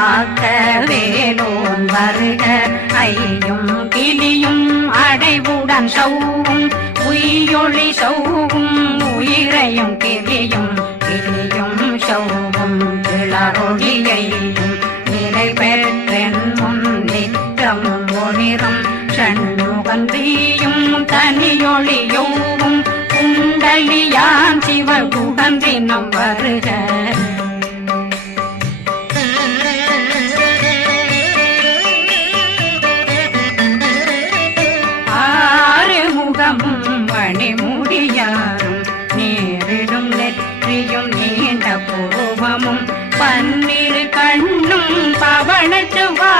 காக்க வேலோன் வருக ஐயும் கிளியும் அடைவுடன் சௌவும் உயிரொளி சௌவும் உயிரையும் கிளியும் கிளியும் சௌவும் கிளரொளியையும் நிலை பெற்றென் முன் நித்தம் ஒளிரும் சண்முகந்தியும் தனியொளியோவும் குண்டலியான் சிவகுகந்தினம் வருக ஆறுமுகமும் மணிமுடியாரும் நேரிடும் நெற்றியும் நீண்ட பூவமும் பன்னிரு கண்ணும் பவனச்சுவா